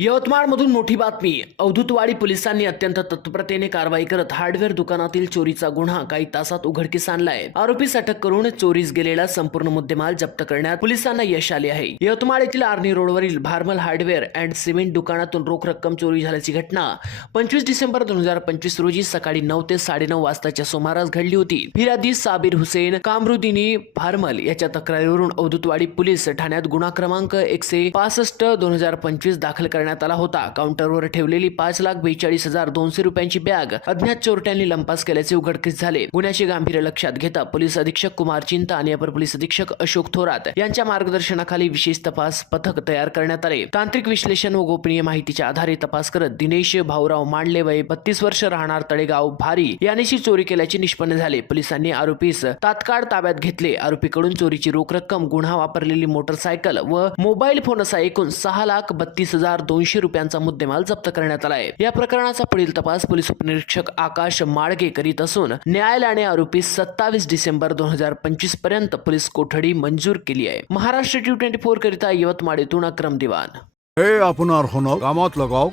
यवतमाळमधून मोठी बातमी. अवधूतवाडी पोलिसांनी अत्यंत तत्परतेने कारवाई करत हार्डवेअर दुकानातील चोरीचा गुन्हा काही तासात उघडकीस आणलाय. आरोपीस अटक करून चोरीस गेलेला संपूर्ण मुद्देमाल जप्त करण्यात पोलिसांना यश आले आहे. यवतमाळ येथील आर्नी रोडवरील भारमल हार्डवेअर अँड सिमेंट दुकानातून रोख रक्कम चोरी झाल्याची घटना पंचवीस डिसेंबर दोन हजार पंचवीस रोजी सकाळी नऊ ते साडेनऊ वाजताच्या सुमारास घडली होती. फिरादी साबिर हुसेन कामरुदिनी भारमल याच्या तक्रारीवरून अवधूतवाडी पोलीस ठाण्यात गुन्हा क्रमांक एकशे पासष्ट दोन हजार पंचवीस दाखल करण्यात आला होता. काउंटरवर ठेवलेली पाच लाख बेचाळीस हजार दोनशे रुपयांची बॅग अज्ञात चोरट्यांनी लंपास केल्याचे उघडकीस झाले. गुन्ह्याचे गांभीर्य लक्षात घेता पोलीस अधीक्षक कुमार चिंता आणि अपर पोलीस अधीक्षक अशोक थोरात यांच्या मार्गदर्शनाखाली विशेष तपास पथक तयार करण्यात आले. तांत्रिक विश्लेषण व गोपनीय माहितीच्या आधारे तपास करत दिनेश भाऊराव मांडले वय बत्तीस वर्ष राहणार तळेगाव भारी यानेशी चोरी केल्याचे निष्पन्न झाले. पोलिसांनी आरोपीस तात्काळ ताब्यात घेतले. आरोपीकडून चोरीची रोख रक्कम गुन्हा वापरलेली मोटरसायकल व मोबाईल फोन असा एकूण सहा लाख बत्तीस हजार दोन दोनशे रुपयांचा मुद्देमाल जप्त करण्यात आला आहे या प्रकरणाचा पुढील तपास पोलीस उपनिरीक्षक आकाश माळगे करीत असून न्यायालयाने आरोपी सत्तावीस डिसेंबर दोन हजार पंचवीसपर्यंत पोलीस कोठडी मंजूर केली आहे. महाराष्ट्र टी ट्वेंटी फोर करिता यवतमाळेतून अक्रम दिवान हे आपण कामात लगाव.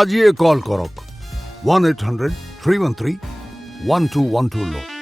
आज ये कॉल करो. One eight hundred three one three one two one two low.